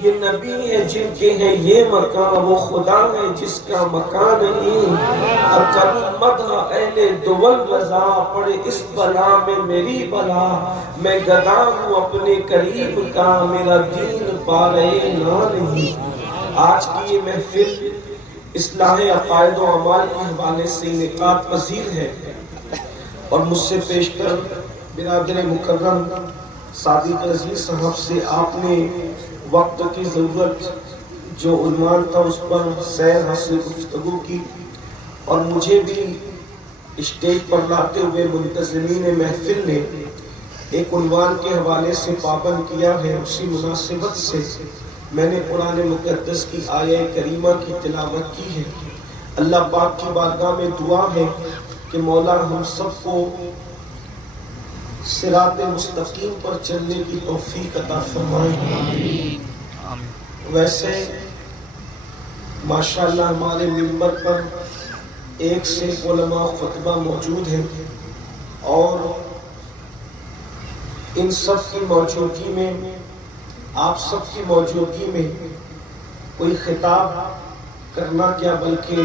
یہ نبی ہے جن کے ہیں یہ مکان، وہ خدا ہے جس کا مکان نہیں۔ اور کروں مدح اہل دول وزا، پڑے اس بلا میں میری بلا، میں گدا ہوں اپنے قریب کا، میرا دین پارے نہ نہیں۔ آج کی یہ محفل اصلاح عقائد و اعمال کے حوالے سے انعقاد پذیر ہے، اور مجھ سے پیشتر برادر مکرم صادق عزیز صاحب سے آپ نے وقت کی ضرورت جو عنوان تھا اس پر سیر حاصل گفتگو کی، اور مجھے بھی اسٹیج پر لاتے ہوئے منتظمین محفل نے ایک عنوان کے حوالے سے پابند کیا ہے۔ اسی مناسبت سے میں نے قرآن مقدس کی آیہ کریمہ کی تلاوت کی ہے۔ اللہ پاک کی بارگاہ میں دعا ہے کہ مولا ہم سب کو صراط مستقیم پر چلنے کی توفیق عطا فرمائے۔ ویسے ماشاءاللہ ہمارے منبر پر ایک سے علماء خطبہ موجود ہیں، اور ان سب کی موجودگی میں، آپ سب کی موجودگی میں کوئی خطاب کرنا کیا بلکہ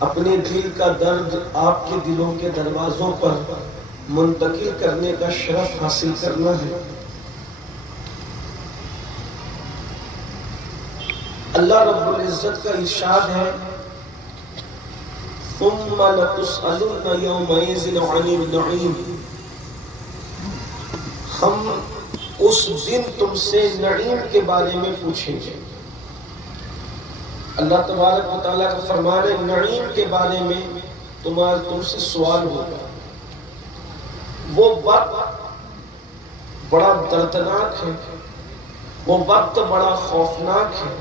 اپنے دل کا درد آپ کے دلوں کے دروازوں پر منتقل کرنے کا شرف حاصل کرنا ہے۔ اللہ رب العزت کا ارشاد ہے، ثم لتسألن یومئذ عن النعیم، ہم اس دن تم سے نعیم کے بارے میں پوچھیں گے۔ اللہ تبارک و تعالیٰ کا فرمان ہے نعیم کے بارے میں تم سے سوال ہوگا۔ وہ وقت بڑا دردناک ہے، وہ وقت بڑا خوفناک ہے،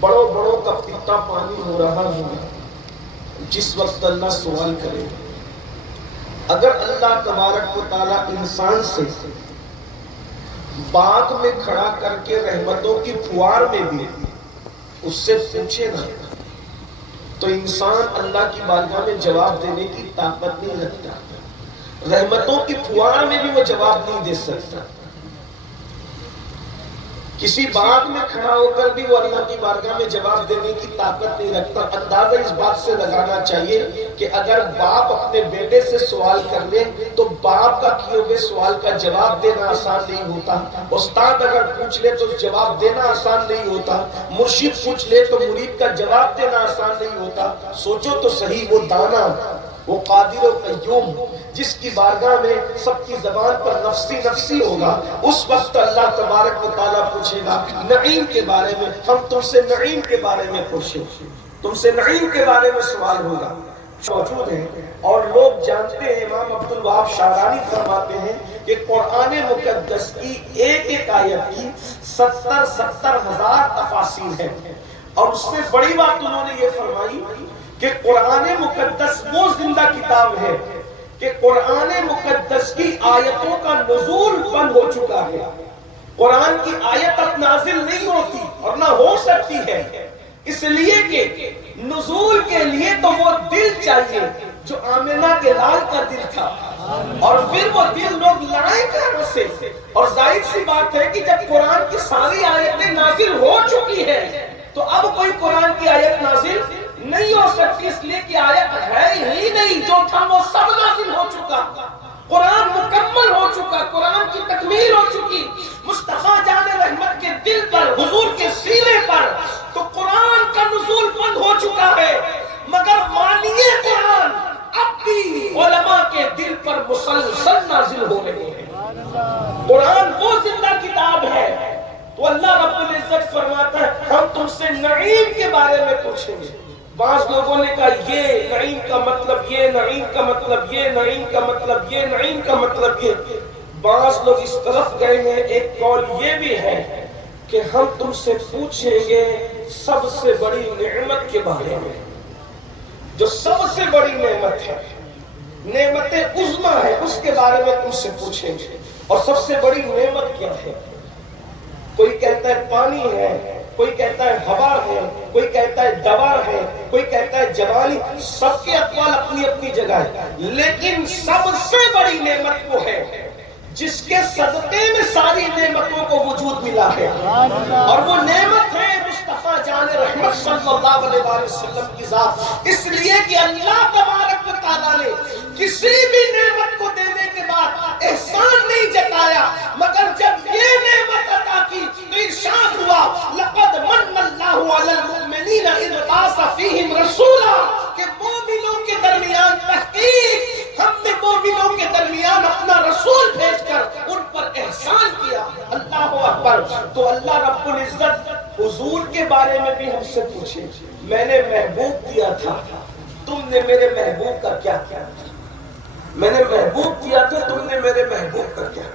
بڑوں بڑوں کا پیتا پانی ہو رہا ہوگا جس وقت اللہ سوال کرے۔ اگر اللہ تبارک و تعالیٰ انسان سے باغ میں کھڑا کر کے رحمتوں کی پھوار میں بھی اس سے پوچھے نا، تو انسان اللہ کی بارگاہ میں جواب دینے کی طاقت نہیں رکھتا، رحمتوں کی پھوار میں بھی وہ جواب نہیں دے سکتا۔ کسی باغ میں کھڑا ہو کر بھی وہ اللہ کی بارگاہ میں جواب دینے کی طاقت نہیں رکھتا۔ اندازہ اس بات سے لگانا چاہیے کہ اگر باپ اپنے بیٹے سے سوال کر لے تو باپ کا کیے ہوئے سوال کا جواب دینا آسان نہیں ہوتا۔ استاد اگر پوچھ لے تو جواب دینا آسان نہیں ہوتا۔ مرشد پوچھ لے تو مرید کا جواب دینا آسان نہیں ہوتا۔ سوچو تو صحیح، وہ دانا، وہ قادر و قیوم جس کی بارگاہ میں سب کی زبان پر نفسی نفسی ہوگا، اس وقت اللہ تبارک و تعالیٰ پوچھے گا نعیم کے بارے میں۔ ہم تم سے نعیم کے بارے میں پوچھیں، تم سے نعیم کے بارے میں سوال ہوگا۔ موجود ہیں اور لوگ جانتے ہیں، امام عبدالوہاب شعرانی فرماتے ہیں کہ قرآن مقدس کی ایک ایک آیت کی 70 ہزار تفاسیر ہیں، اور اس سے بڑی بات انہوں نے یہ فرمائی کہ قرآن مقدس وہ زندہ کتاب ہے کہ قرآن مقدس کی آیتوں کا نزول بند ہو چکا ہے۔ قرآن کی آیت اب نازل نہیں ہوتی اور نہ ہو سکتی ہے، اس لیے کہ نزول کے لیے تو وہ دل چاہیے جو آمنہ کے لال کا دل تھا، اور پھر وہ دل لوگ لائیں کہاں سے؟ اور ظاہر سی بات ہے کہ جب قرآن کی ساری آیتیں نازل ہو چکی ہے تو اب کوئی قرآن کی آیت نازل نہیں ہو سکتی، اس لیے کہ آیت ہے ہی نہیں، جو تھا وہ سب نازل ہو چکا، قرآن مکمل ہو چکا، قرآن کی تکمیل ہو چکی۔ مصطفیٰ جان رحمت کے دل پر، حضور کے سینے پر تو قرآن کا نزول بند ہو چکا ہے، مگر مانیے قرآن اب بھی علماء کے دل پر مسلسل نازل ہو رہے ہیں۔ قرآن وہ زندہ کتاب ہے، تو اللہ رب العزت فرماتا ہے ہم تم سے نعیم کے بارے میں پوچھیں گے۔ بعض لوگوں نے کہا یہ نعیم کا مطلب یہ، نعیم کا مطلب یہ، نعیم کا مطلب یہ، نعیم کا مطلب یہ۔ بعض لوگ اس طرف گئے ہیں، ایک قول یہ بھی ہے کہ ہم تم سے پوچھیں گے سب سے بڑی نعمت کے بارے میں، جو سب سے بڑی نعمت ہے، نعمت عظمیٰ ہے، اس کے بارے میں تم سے پوچھیں گے۔ اور سب سے بڑی نعمت کیا ہے؟ کوئی کہتا ہے پانی ہے، کوئی کہتا ہے ہوا ہے، کوئی کہتا ہے دوا ہے، کوئی کہتا ہے جوانی، سب کے اقوال اپنی اپنی جگہ ہے، لیکن سب سے بڑی نعمت وہ ہے جس کے صدقے میں ساری نعمتوں کو وجود ملا ہے، اور وہ نعمت ہے مصطفیٰ جان رحمت صلی اللہ علیہ وسلم کی ذات۔ اس لیے کہ اللہ تبارک و تعالیٰ نے کسی بھی نعمت کو دینے کے بعد احسان نہیں جتایا، مگر جب یہ نعمت عطا کی تو ارشاد ہوا لقد من اللہ علی المؤمنین اذ بعث فیہم رسولا، کہ مومنوں کے درمیان تحقیق ہم نے مومنوں کے درمیان اپنا رسول بھیج کر ان پر احسان کیا۔ اللہ اکبر۔ تو اللہ رب العزت حضور کے بارے میں بھی ہم سے پوچھے، میں نے محبوب دیا تھا، تم نے میرے محبوب کا کیا کیا؟ میں نے محبوب دیا تھا، تم نے میرے محبوب کا کیا؟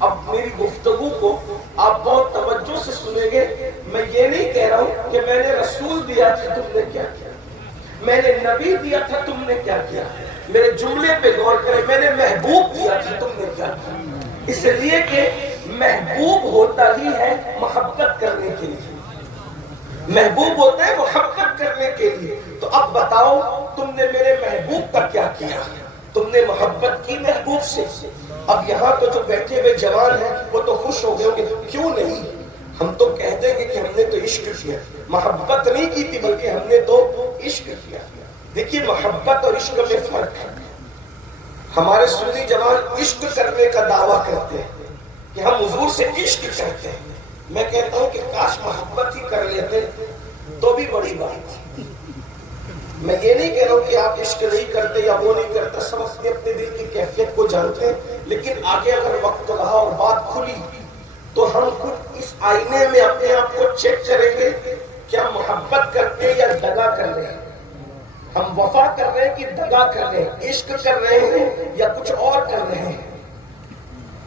اب میری گفتگو کو آپ بہت توجہ سے سنیں گے۔ میں یہ نہیں کہہ رہا ہوں کہ میں نے رسول دیا تھا، تم نے کیا کیا؟ میں نے نبی دیا تھا، تم نے کیا کیا؟ میرے جملے پہ غور کریں، میں نے محبوب دیا تھا، تم نے کیا کیا؟ اس لیے کہ محبوب ہوتا ہی ہے محبت کرنے کے لیے، محبوب ہوتا ہے محبت کرنے کے لیے۔ تو اب بتاؤ تم نے میرے محبوب کا کیا کیا؟ تم نے محبت کی محبوب سے۔ اب یہاں تو جو بیٹھے ہوئے جوان ہیں وہ تو خوش ہو گئے ہوں گے، کیوں نہیں؟ ہم تو کہہ دیں گے کہ ہم نے تو عشق کیا، محبت نہیں کی تھی بلکہ ہم نے تو عشق کیا۔ دیکھیے محبت اور عشق میں فرق ہے۔ ہمارے سنی جوان عشق کرنے کا دعویٰ کرتے ہیں کہ ہم حضور سے عشق کرتے ہیں، میں کہتا ہوں کہ کاش محبت ہی کر لیتے تو بھی بڑی بات تھی۔ میں یہ نہیں کہہ رہا ہوں کہ آپ عشق نہیں کرتے یا وہ نہیں کرتے، سب اپنے دل کی کیفیت کو جانتے ہیں، لیکن آگے اگر وقت رہا اور بات کھلی تو ہم خود اس آئینے میں اپنے آپ کو چیک کریں گے کہ ہم محبت کرتے ہیں یا دغا کر رہے ہیں، ہم وفا کر رہے ہیں کہ دغا کر رہے ہیں، عشق کر رہے ہیں یا کچھ اور کر رہے ہیں۔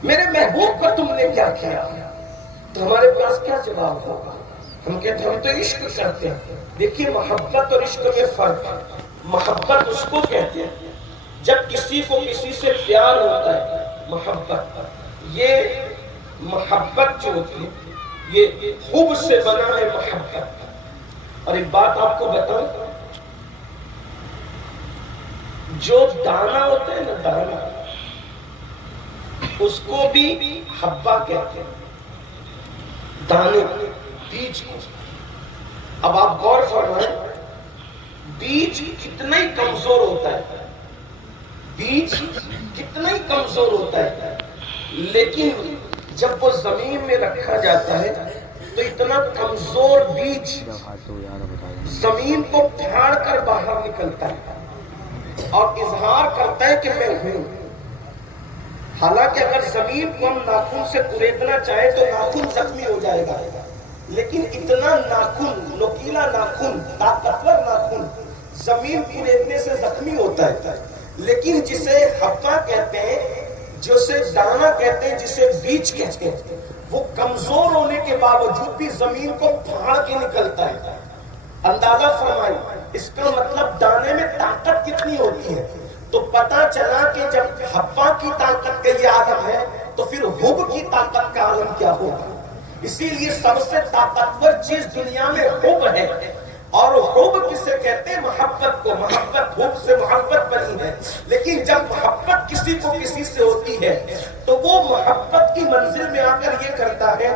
میرے محبوب کا تم نے کیا کیا؟ تو ہمارے پاس کیا جواب ہوگا؟ ہم کہتے ہیں ہم تو عشق کرتے ہیں۔ دیکھیے محبت اور عشق میں فرق ہے۔ محبت اس کو کہتے ہیں جب کسی کو کسی سے پیار ہوتا ہے، محبت۔ یہ محبت جو ہوتی ہے یہ خوب سے بنا ہے محبت۔ اور ایک بات آپ کو بتاؤں، جو دانا ہوتا ہے نا، دانا، اس کو بھی حبہ کہتے ہیں، دانے، بیج کو۔ اب آپ غور فرمائیں، بیج کتنا ہی کمزور ہوتا ہے، بیج کتنا ہی کمزور ہوتا ہے، لیکن جب وہ زمین میں رکھا جاتا ہے تو اتنا کمزور بیج زمین کو پھاڑ کر باہر نکلتا ہے اور اظہار کرتا ہے کہ میں ہوں۔ حالانکہ اگر زمین کو ہم ناخن سے کریدنا چاہیں تو ناخن زخمی ہو جائے گا، لیکن اتنا ناخن، نوکیلا ناخن، طاقتور ناخن زمین کریدنے سے زخمی ہوتا ہے۔ لیکن جسے حبہ کہتے ہیں، جسے دانا کہتے ہیں، جسے بیج کہتے ہیں، وہ کمزور ہونے کے باوجود بھی زمین کو پھاڑ کے نکلتا ہے۔ اندازہ فرمائیں، اس کا مطلب دانے میں طاقت کتنی ہوتی ہے۔ تو پتا چلا کہ جب حبہ کی طاقت کا یہ عالم ہے تو پھر حب کی طاقت کا عالم کیا ہوگا۔ اسی لیے سب سے طاقتور چیز دنیا میں حب ہے، اور حب کسے کہتے ہیں؟ محبت کو۔ محبت حب سے محبت بنی ہے، لیکن جب محبت کسی کو کسی سے ہوتی ہے تو وہ محبت کی منزل میں آ کر یہ کرتا ہے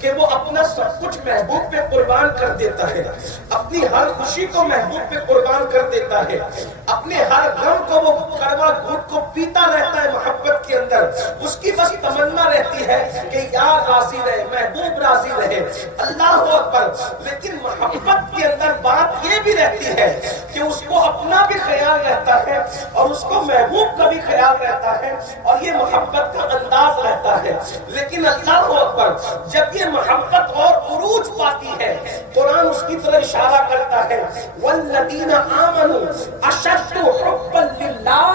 کہ وہ اپنا سب کچھ محبوب پہ قربان کر دیتا ہے، اپنی ہر خوشی کو محبوب پہ قربان کر دیتا ہے، اپنے ہر غم کو وہ کڑوا گھونٹ کو پیتا رہتا ہے محبت کے اندر۔ اس کی بس تمنا رہتی ہے کہ یار راضی رہے، محبوب راضی رہے، اللہ اکبر۔ لیکن محبت کے اندر بات یہ بھی رہتی ہے کہ اس کو اپنا بھی خیال رہتا ہے اور اس کو محبوب کا بھی خیال رہتا ہے، اور یہ محبت کا انداز رہتا ہے۔ لیکن اللہ اکبر، جب یہ محبت اور عروج پاتی ہے، قرآن اس کی طرح اشارہ کرتا ہے والذین آمنوا اشد حبا للہ،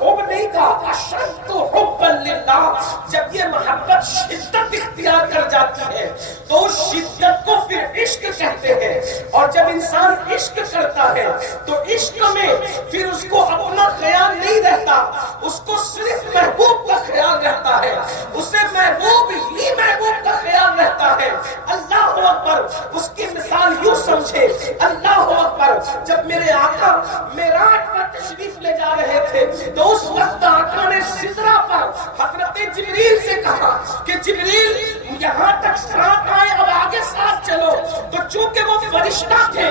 حب نہیں کہا، اشد حبا للہ۔ جب یہ محبت شدت اختیار کر جاتی ہے تو اس شدت کو پھر عشق کہتے ہیں، اور جب انسان عشق کرتا ہے تو عشق میں پھر اس کو اپنا خیال نہیں رہتا، اس کو صرف محبوب کا خیال رہتا ہے، اسے محبوب ہی محبوب کا خیال رہتا ہے۔ اللہ اکبر۔ اس کی مثال یوں سمجھے، اللہ اکبر، جب میرے آقا معراج پر تشریف لے جا رہے تھے تو اس وقت آقا نے سدرہ پر حضرت جبریل سے کہا کہ جبریل یہاں تک ساتھ آئے، اب آگے ساتھ چلو۔ تو چونکہ وہ فرشتہ تھے،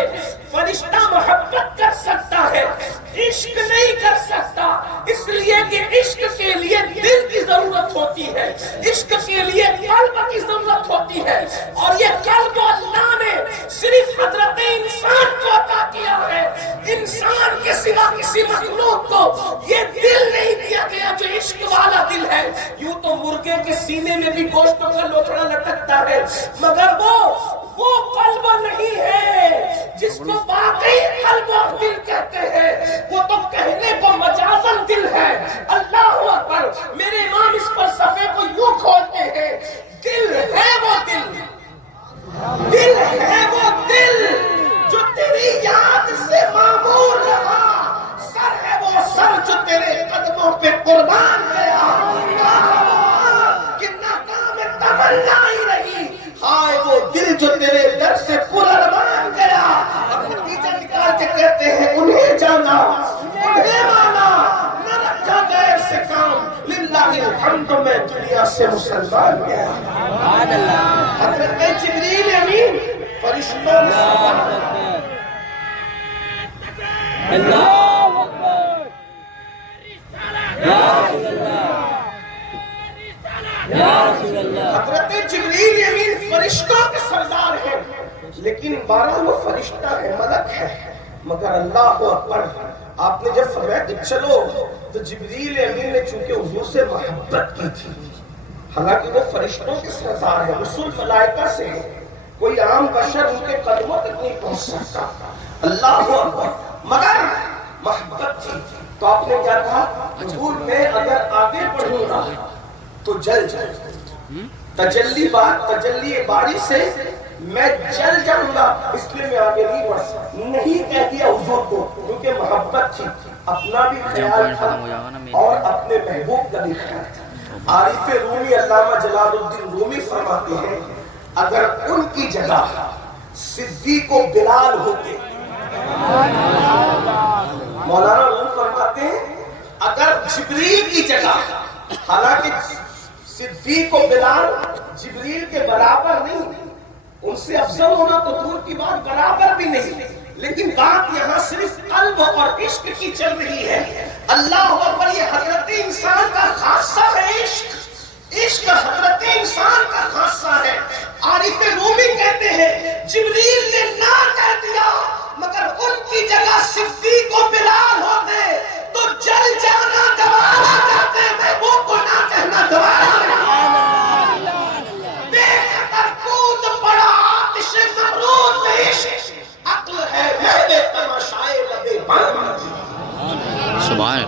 فرشتہ محبت کر سکتا ہے، عشق نہیں کر سکتا، اس لیے کہ عشق کے لیے دل کی ضرورت ہوتی ہے، عشق کے لیے قلب کی ضرورت ہوتی ہے، اور یہ قلب اللہ نے صرف حضرت انسان کو عطا کیا ہے۔ انسان کے سوا کسی مخلوق کو یہ دل نہیں دیا گیا جو عشق والا دل ہے۔ یوں تو مرغے کے سینے میں بھی گوشت کا لوتھڑا لٹکتا ہے، مگر وہ قلب نہیں ہے جس کو واقعی قلب اور دل کہتے ہیں، وہ تو کہنے کو مجازن دل ہے۔ اللہ اکبر! میرے امام اس فلسفے کو یوں کھولتے ہیں، دل ہے وہ دل، دل ہے وہ دل جو تیری یاد سے معمور رہا، سر ہے وہ سر جو تیرے قدموں پہ قربان گیا، کہ ناکام تمنا ہی رہی، ہائے وہ دل جو تیرے در سے قربان گیا۔ اب نتیجہ نکال کے کہتے ہیں انہیں جانا، انہیں مانا، نہ رکھا غیر سے کام، للہ الحمد میں دنیا سے مسلمان گیا۔ حضرت جبریل امین فرشتوں نے اللہ اکبر، یا رسول اللہ، حضرت جبریل امین فرشتوں کے سردار ہیں، لیکن 12 وہ فرشتہ ہے، ملک ہے، مگر اللہ اکبر! آپ نے جب فرمایا کہ چلو تو جبریل امین نے چونکہ حضور سے محبت کی تھی، حالانکہ وہ فرشتوں کے سردار ہیں، رسول ملائکہ سے ہیں، کوئی عام بشر ان کے قدموں تک نہیں پہنچ سکتا، اللہ اکبر! مگر محبت تھی تو آپ نے کیا کہا؟ حضور میں اگر آگے بڑھوں گا تو جل جائے، تجلی باری سے میں جل جاؤں گا، اس لیے میں آگے نہیں بڑھ سکتا۔ نہیں کہہ دیا حضور کو، کیونکہ محبت تھی، اپنا بھی خیال تھا اور اپنے محبوب کا بھی خیال تھا۔ عارف رومی علامہ جلال الدین رومی فرماتے ہیں اگر ان کی جگہ صدیق و بلال ہوتے، مولانا روم فرماتے ہیں اگر جبریل کی جگہ، حالانکہ صدیق و بلال جبریل کے برابر نہیں، ان سے افضل ہونا تو دور کی بات، برابر بھی نہیں، لیکن بات یہاں صرف قلب اور عشق کی چل رہی ہے۔ اللہ اکبر! یہ حضرت انسان کا خاصہ ہے، عشق حضرت انسان کا خاصہ ہے۔ عارف رومی کہتے ہیں جبریل نے نہ کہہ دیا، مگر ان کی جگہ صدیق و بلال ہوتے تو جل جانا گوارا کرتے، محبوب کو نہ کہنا گوارا نہیں۔ بے خطر کود پڑا آتش نمرود میں عشق، عقل ہے محو تماشائے لبے بام، سبحان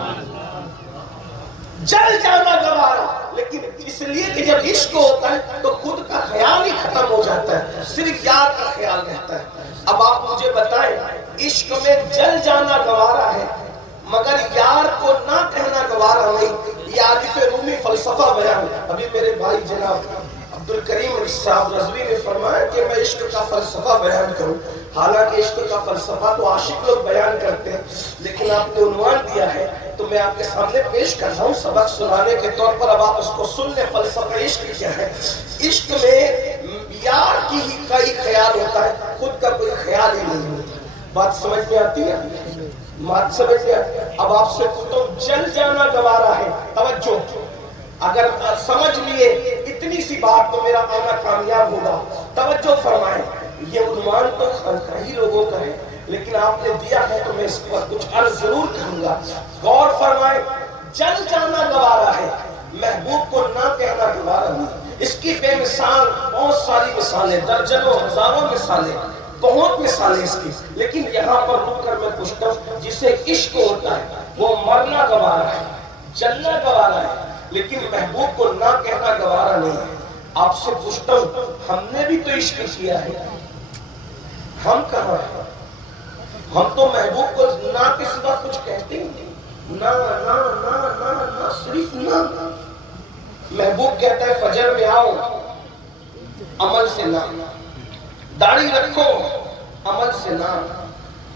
جل جانا گوارا۔ لیکن اس لیے کہ جب عشق ہوتا ہے تو خود کا خیال ہی ختم ہو جاتا ہے، صرف یار کا خیال رہتا ہے۔ اب آپ مجھے بتائیں، عشق میں جل جانا گوارا ہے مگر یار کو نہ کہنا گوارا نہیں۔ یہ عارف رومی فلسفہ بیان، ابھی میرے بھائی جناب عبدالکریم صاحب رضوی نے فرمایا کہ میں عشق کا فلسفہ بیان کروں، حالانکہ عشق کا فلسفہ تو عاشق لوگ بیان کرتے ہیں، لیکن آپ نے عنوان دیا ہے تو میں آپ کے سامنے پیش کر رہا ہوں سبق سنانے کے طور پر۔ اب آپ اس کو سن لیں، فلسفہ عشق کیا ہے۔ عشق میں یار کی ہی کئی خیال ہوتا ہے، خود کا کوئی خیال ہی نہیں ہوتا۔ بات سمجھ میں آتی ہے؟ بات سمجھ میں آتی ہے؟ اب آپ سے پوچھتا ہوں، جل جانا گوارا ہے، توجہ، اگر سمجھ لیے اتنی سی بات تو میرا آنا کامیاب ہوگا۔ توجہ فرمائیں، یہ عنوان تو خانقاہی لوگوں کا ہے، لیکن آپ نے دیا ہے تو میں اس پر کچھ عرض ضرور کروں گا۔ غور فرمائیں، جل جانا گوارا ہے، محبوب کو نہ کہنا گوارا نہیں۔ اس کی بے مثال بہت ساری مثالیں، درجنوں ہزاروں مثالیں، بہت مثالیں اس کی، لیکن یہاں پر رک کر میں پوچھتا ہوں، جسے عشق ہوتا ہے وہ مرنا گوارا ہے، جلنا گوارا ہے، لیکن محبوب کو نہ کہنا گوارا نہیں ہے۔ آپ سے پوچھتا ہوں، ہم نے بھی تو عشق کیا ہے، ہم کہاں ہیں؟ ہم تو محبوب کو نہ کے سوا کچھ کہتے ہی نہیں، نہ نہ نہ نہ نہ، صرف نہ۔ محبوب کہتا ہے فجر میں آؤ، عمل سے نہ، داڑھی رکھو، عمل سے نہ،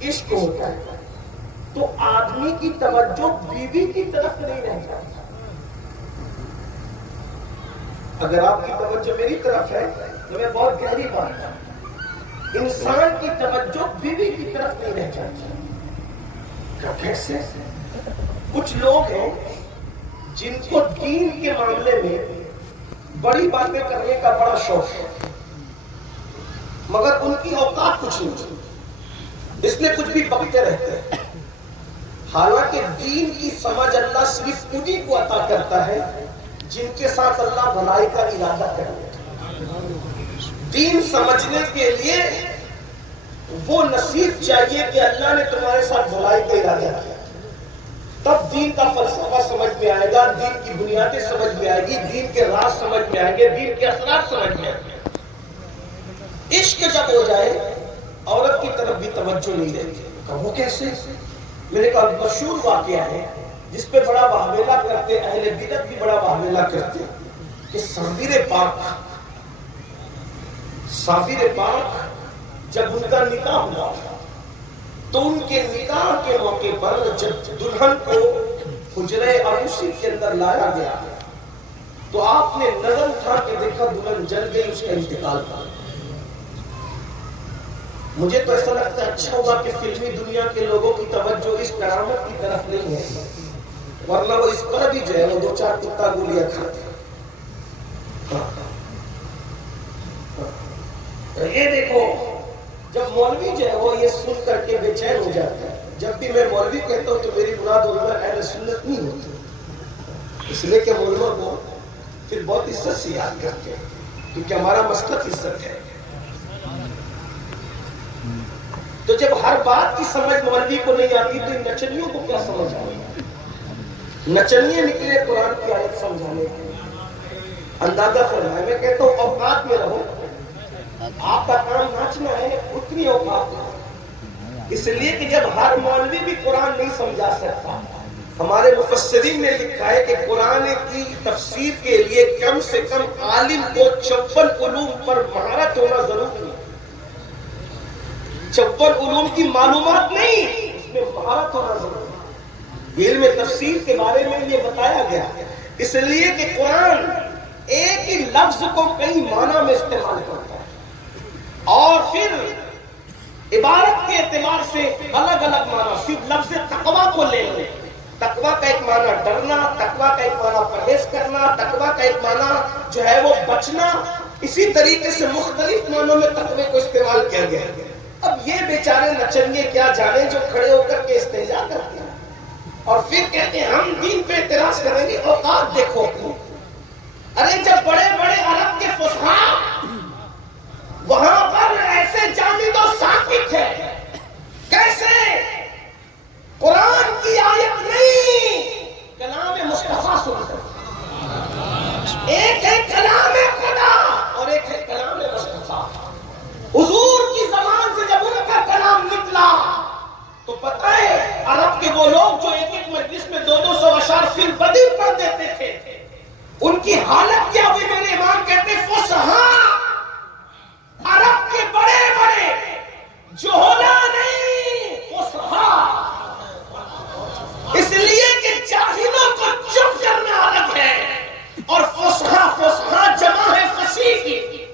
عشق ہوتا ہے تو آدمی کی توجہ بیوی کی طرف نہیں رہ جاتی. اگر آپ کی توجہ میری طرف ہے تو میں بہت گہری بات ہے. انسان کی توجہ بیوی کی طرف نہیں رہ جاتی. کیسے؟ کچھ لوگ ہیں جن کو دین کے معاملے میں بڑی باتیں کرنے کا بڑا شوق ہے مگر ان کی اوقات کچھ نہیں، اس میں کچھ بھی بکتے رہتے ہیں. حالانکہ دین کی سمجھ اللہ صرف انہی کو عطا کرتا ہے جن کے ساتھ اللہ بھلائی کا ارادہ کرے. دین سمجھنے کے لیے وہ نصیب چاہیے کہ اللہ نے تمہارے ساتھ بھلائی کا ارادہ کیا، تب دین کا فلسفہ سمجھ میں آئے گا، دین کی بنیادیں سمجھ میں آئے گی، دین کے راز سمجھ میں آئیں گے، دین کے اثرات سمجھ میں آئیں گے. عشق جب ہو جائے عورت کی طرف بھی توجہ نہیں رہتی. وہ کیسے؟ میں نے کہا مشہور واقعہ ہے جس پہ بڑا بہویلا کرتے، اہل بدعت بھی بڑا بہویلا کرتے کہ صابر پاک جب ان کا نکاح ہوا تو ان کے نکاح کے موقع پر جب دلہن کو حجرہ عروسی کے اندر لایا گیا تو آپ نے نظر اٹھا کے دیکھا دلہن جل گئی، اس کا انتقال تھا. مجھے تو ایسا لگتا ہے اچھا ہوگا کہ فلمی دنیا کے لوگوں کی توجہ اس کرامت کی طرف نہیں ہے، ورنہ وہ اس پر بھی جو ہے وہ 2-4 کتا گولیاں کھاتے. یہ دیکھو جب مولوی جو ہے وہ یہ سن کر کے بے چین ہو جاتا ہے. جب بھی میں مولوی کہتا ہوں تو میری مراد علماء اہل سنت نہیں ہوتی، اس لیے کہ علماء کو پھر بہت عزت سے یاد کرتے ہیں کیونکہ ہمارا مسلک عزت ہے. تو جب ہر بات کی سمجھ مولوی کو نہیں آتی تو ان نچنیوں کو کیا سمجھ آئے گی؟ نچنیے نکلے قرآن کی آیت سمجھانے کے. اندازہ فرمائے، میں کہتا ہوں اوقات میں رہو، آپ کا کام ناچنا ہے، اتنی اوقات میں. اس لیے کہ جب ہر مولوی بھی قرآن نہیں سمجھا سکتا، ہمارے مفسرین نے لکھا ہے کہ قرآن کی تفسیر کے لیے کم سے کم عالم کو 54 علوم پر مہارت ہونا ضروری ہے. 54 علوم کی معلومات نہیں، اس میں مہارت ہونا ضروری ہے. علم تفسیر کے بارے میں یہ بتایا گیا اس لیے کہ قرآن ایک ہی لفظ کو کئی معنی میں استعمال کرتا ہے اور پھر عبارت کے اعتبار سے الگ الگ معنی. صرف لفظ تقویٰ کو لے لیں، تقویٰ کا ایک معنی ڈرنا، تقویٰ کا ایک معنی پرہیز کرنا، تقویٰ کا ایک معنی جو ہے وہ بچنا. اسی طریقے سے مختلف معنوں میں تقوی کو استعمال کیا گیا. اب یہ بیچارے نچنگے کیا جانے جو کھڑے ہو کر کے استہزاء کرتے ہیں اور پھر کہتے ہیں ہم دین پہ اعتراض کریں گے. اوقات دیکھو اپنی. ارے جب بڑے بڑے عرب کے فصحاء وہاں پر ایسے جامد و ساکت ہے، کیسے قرآن کی آیت نہیں کلام مصطفیٰ سن کر، ایک ہے کلام خدا اور ایک ہے کلام مصطفیٰ. حضور کی زبان سے جب ان کا کلام نکلا تو پتہ ہے عرب کے وہ لوگ جو ایک ایک مجلس میں 200 اشعار فی البدی پڑھ دیتے تھے، ان کی حالت کیا ہوئی؟ میرے امام کہتے فصحاء عرب کے بڑے بڑے جوہلا نہیں، فصحاء. اس لیے کہ جاہلوں کو چپ کرنا الگ ہے اور فصحاء جمع ہے فصیح کی.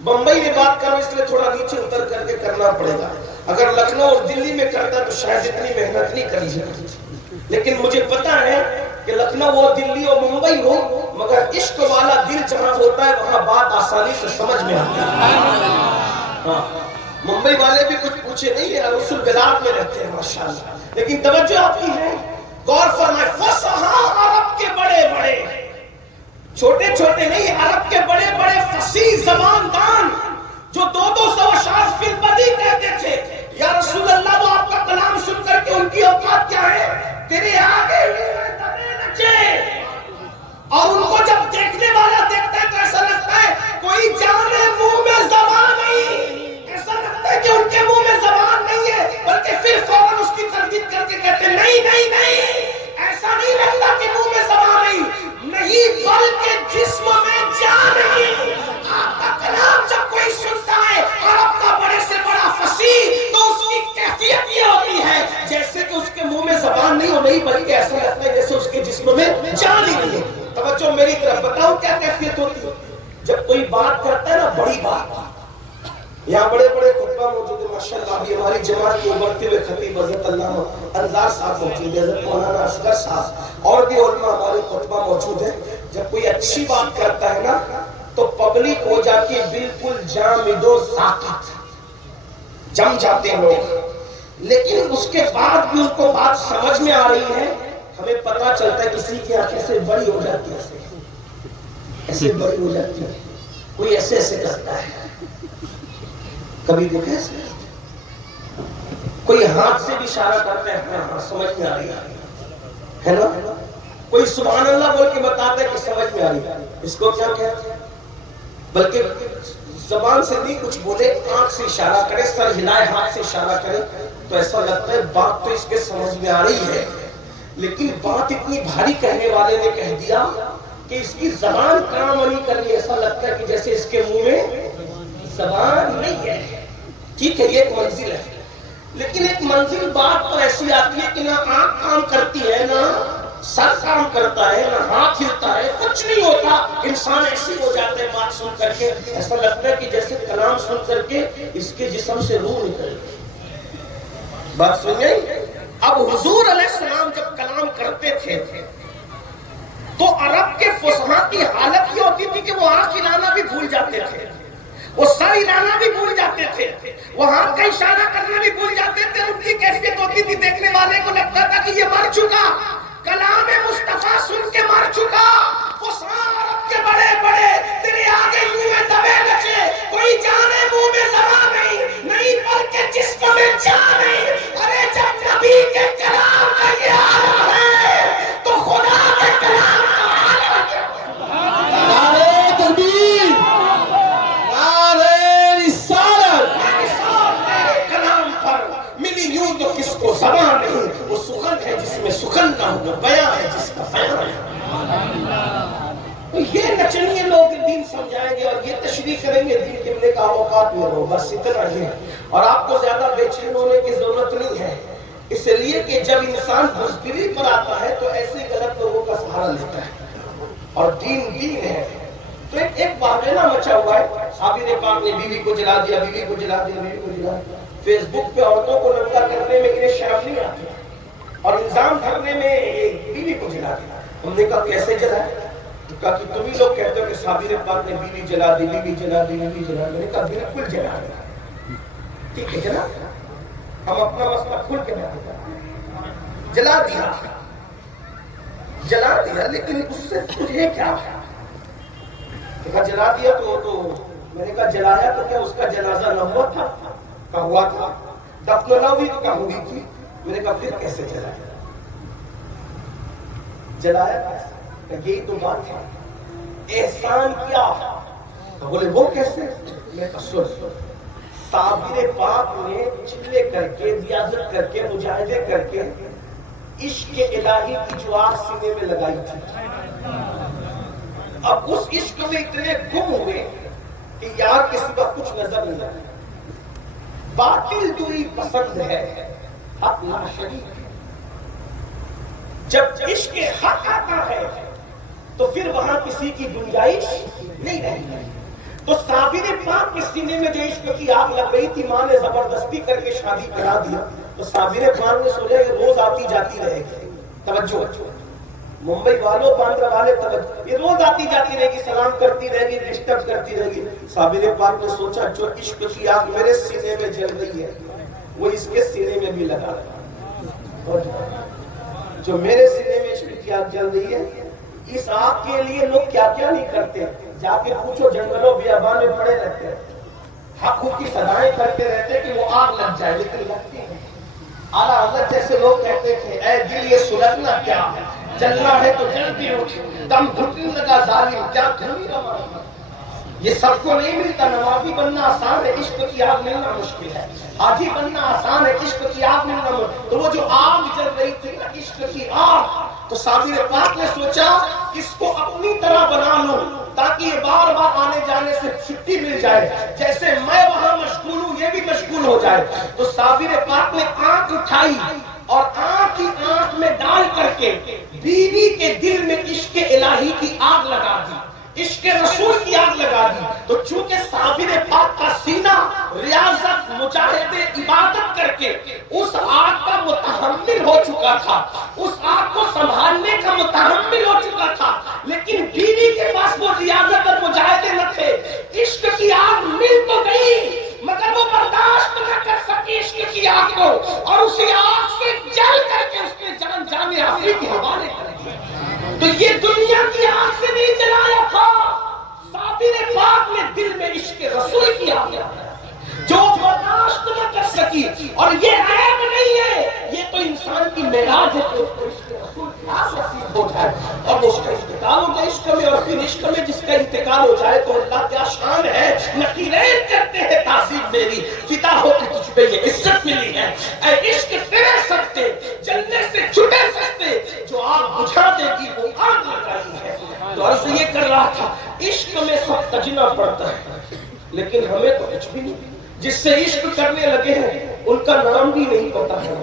بمبئی میں بات کرو اس لیے تھوڑا نیچے اتر کر کے کرنا پڑے گا. اگر لکھنؤ اور دلی میں کرتا تو شاید اتنی محنت نہیں کری جاتی، لیکن مجھے پتا ہے کہ لکھنؤ ہو، دلی ہو، ممبئی ہو، مگر عشق والا دل جہاں ہوتا ہے وہاں بات آسانی سے سمجھ میں آتی ہے. ہاں ممبئی والے بھی کچھ پوچھے نہیں ہے، رسول بلاد میں رہتے ہیں ماشاءاللہ. لیکن توجہ آپ کی ہے، غور فرمائے. فصحاء عرب کے بڑے بڑے، چھوٹے چھوٹے نہیں، عرب کے بڑے بڑے فصیح زبان دان جو 200 اشعار فی البدی کہتے تھے. یا رسول اللہ وہ آپ کا کلام سن کر کے ان کی اوقات کیا ہے؟ تیرے آگے دبے نچے. اور ان کو جب دیکھنے والا دیکھتا ہے تو ایسا لگتا ہے کوئی جانے منہ میں زبان نہیں، ایسا لگتا ہے کہ ان کے منہ میں زبان نہیں ہے، بلکہ پھر فوراً اس کی تردید کر کے کہتے ہیں نہیں نہیں نہیں، ایسا نہیں لگتا کہ منہ میں زبان نہیں، بلکہ جسم میں جان نہیں. آپ کا کلام جب کوئی بتاؤں کیا کیفیت ہوتی ہے جب کوئی بات کرتا ہے نا بڑی بات. یہاں بڑے بڑے خطبہ موجود ہیں ماشاءاللہ. ابھی ہماری جماعت کے ابھرتے ہوئے خطیب حضرت علامہ انصار صاحب موجود ہیں, حضرت مولانا اصغر صاحب اور بھی علماء ہمارے خطبہ موجود ہیں. جب کوئی اچھی بات کرتا ہے نا تو پبلک ہو جاتی ہے بالکل جامد و ساکت, جم جاتے ہیں لوگ. لیکن اس کے بعد بھی ان کو بات سمجھ میں آ رہی ہے. ہمیں پتا چلتا ہے کسی کی آنکھ ایسے بڑی ہو جاتی ہے, ایسے بڑی ہو جاتی ہے. کوئی ایسے ایسے کرتا ہے, کبھی دیکھا ایسے, کوئی ہاتھ سے بھی اشارہ کرتا ہے, ہاں سمجھ میں آ رہی ہے نا. کوئی سبحان اللہ بول کے بتاتا ہے کہ سمجھ میں آ رہی ہے. اس کو کیا کہتے ہیں؟ بلکہ زبان سے نہیں کچھ بولے, آنکھ سے اشارہ کرے, سر ہلائے, ہاتھ سے اشارہ کرے تو ایسا لگتا ہے بات تو اس کے سمجھ میں آ رہی ہے. لیکن بات اتنی بھاری کہنے والے نے کہہ دیا کہ اس کی زبان کام نہیں کر رہی. ایسا لگتا ہے کہ جیسے اس کے منہ میں زبان نہیں ہے. ٹھیک ہے, یہ ایک منزل ہے. لیکن ایک منزل بات تو ایسی آتی ہے کہ نہ آنکھ کام کرتی ہے, نہ سر کام کرتا ہے, نہ ہاتھ ہلتا ہے, کچھ نہیں ہوتا. انسان ایسی ہو جاتا ہے بات سن کر کے, ایسا لگتا ہے کہ جیسے کلام سن کر کے اس کے جسم سے روح نکل گئی. بات سنیں. اب حضور علیہ السلام جب کلام کرتے تھے تو عرب کے فصحاء کی حالت یہ ہوتی تھی کہ وہ آنکھ ہلانا بھی بھول جاتے تھے, وہ سر ہلانا بھی بھول جاتے تھے, وہ ہاتھ کا اشارہ کرنا بھی بھول جاتے تھے. ان کی کیفیت ہوتی تھی دیکھنے والے کو لگتا تھا کہ یہ مر چکا, کلام مصطفیٰ سن کے مر چکا. وہ عرب کے بڑے بڑے تیرے آگے یوں میں دبے نچے, کوئی جانے منہ میں زبان نہیں بلکہ جسم میں جان نہیں. ارے جب نبی کے کلام کا یہ عالم ہے تو خدا کے کلام کا عالم کیا ہے؟ نعرہ تکبیر, نعرہ رسالت. میرے کلام پر ملی یوں تو کس کو زبان نہیں, وہ سخن ہے جس میں سخن نہ ہو, وہ بیان ہے جس کا بیان ہے. تو یہ نچنیے لوگ دین سمجھائیں گے اور یہ تشریح کریں گے دین قبلے کا اوقات میں ہو, بس اتنا ہی ہے. اور آپ کو زیادہ بے چین ہونے کی ضرورت نہیں ہے, اس لیے کہ جب انسان بزدلی پر آتا ہے تو ایسے غلط لوگوں کا سہارا لیتا ہے. اور دین دین ہے. تو ایک بحرانہ مچا ہوا ہے. صابر پاک نے بیوی کو جلا دیا, بیوی کو جلا دیا, بیوی کو جلا دیا. فیس بک پہ عورتوں کو ننگا کرنے میں انہیں شرم نہیں آتی اور الزام دھرنے میں بیوی کو جلا دیا. ہم نے کہا کیسے جلا ہے؟ کہا کہ تم ہی لوگ کہتے ہو کہ صابر پاک نے بیوی جلا دی, بیوی جلا دی, بیوی جلا دی. میں نے کہا بالکل جلا دیا. ٹھیک ہے جلا, ہم اپنا مسئلہ کھل کے بتاتے ہیں. جلا دیا, جلا دیا, لیکن اس سے تجھے کیا ہے؟ کہا جلا دیا تو میں نے کہا جلایا تو کیا اس کا جنازہ نہ ہوا تھا؟ کہا ہوا تھا. دفن نہ ہوئی تو کہا ہوئی تھی. میں نے کہا پھر کیسے جلایا؟ جلایا کیسے؟ یہی تو بات ہے. احسان کیا؟ بولے وہ کیسے؟ میں کہا سن, صابر پاک نے چلے کر کے, ریاضت کر کے, مجاہدے کر کے عشق الہی کی جو آگ سینے میں لگائی تھی. اب اس عشق میں اتنے گم ہوئے کہ یار کسی کا کچھ نظر نہیں آتا. باطل دوری پسند ہے, حق لا شریک. جب عشق حق آتا ہے تو پھر وہاں کسی کی گنجائش نہیں رہتی. تو صابر پاک کے سینے میں جو عشق کی آگ لگ رہی تھی, ماں نے زبردستی کر کے شادی کرا دیا. تو صابر پاک نے سوچا کہ روز آتی جاتی رہے گی. توجہ, ممبئی والوں, باندرا والے توجہ, یہ روز آتی جاتی رہے گی, سلام کرتی رہے گی, ڈسٹرب کرتی رہے گی. صابر پاک نے سوچا جو عشق کی آگ میرے سینے میں جل رہی ہے وہ اس کے سینے میں بھی لگا رہا. جو میرے سینے میں عشق کی آگ جل رہی ہے, اس آگ کے لیے لوگ کیا کیا نہیں کرتے. جا کے پوچھو, جنگلوں بیابان میں پڑے رہتے ہیں, حق خود کی صدائیں کرتے رہتے کہ وہ آگ لگ جائے, لیکن لگتی ہے. اعلیٰ حضرت جیسے لوگ کہتے تھے اے دل یہ سلگنا کیا, جلنا ہے تو جلتی اٹھ, دم گھٹنے لگا ظالم کیا دھرمی روا. یہ سب کو نہیں ملتا. نمازی بننا آسان ہے, عشق کی آگ ملنا مشکل ہے. حاجی بننا آسان ہے, عشق کی آگ ملنا مشکل. تو وہ جو آگ جل رہی تھی نا, عشق کی آگ, تو صابر پاک نے سوچا اس کو اپنی طرح بنا لوں تاکہ یہ بار بار آنے جانے سے چھٹی مل جائے. جیسے میں وہاں مشغول ہوں یہ بھی مشغول ہو جائے. تو صابر پاک نے آنکھ اٹھائی اور آنکھ کی آنکھ میں ڈال کر کے بیوی کے دل میں عشق الہی کی آگ لگا دی. عشق رسول کی آگ لگا دی. تو چونکہ صابر پاک کا سینہ ریاضت مجاہدے عبادت کر کے اس آگ کا متحمل ہو چکا تھا, اس آگ کو سنبھالنے کا متحمل ہو چکا تھا, لیکن بیوی کے پاس وہ ریاضت اور مجاہدے نہ تھے. عشق کی آگ مل تو گئی مگر وہ برداشت نہ کر سکی عشق کی آگ کو, اور اسی آگ سے جل کر کے اس نے جان جامع آفری کے حوالے کر دیا. تو یہ دنیا کی آگ سے نہیں جلایا تھا, صابر پاک نے دل میں عشق رسول کی آگ لگایا جو برداشت نہ کر سکی. اور یہ عیب نہیں ہے, یہ تو انسان کی معراج ہے کہ اس کو عشق رسول کی آگ نصیب ہو جائے اور وہ اس کا انتقال ہو جائے عشق میں. اور پھر عشق میں جس کا انتقال ہو جائے تو اللہ کیا شان ہے, نقیرین کرتے ہیں تعظیم میری, فدا ہو کہ تجھ پہ یہ عزت ملی ہے. اے عشق تیرے سکتے جلنے سے چھٹے سکتے, جو آگ بجھا دے گی وہ آگ لگائی ہے. تو عرض یہ کر رہا تھا عشق میں سب تجنا پڑتا ہے, لیکن ہمیں تو کچھ بھی نہیں. جس سے عشق کرنے لگے ہیں ان کا نام بھی نہیں پتا ہے,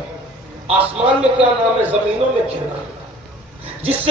آسمان میں کیا نام ہے, زمینوں میں کیا نام ہے. جس سے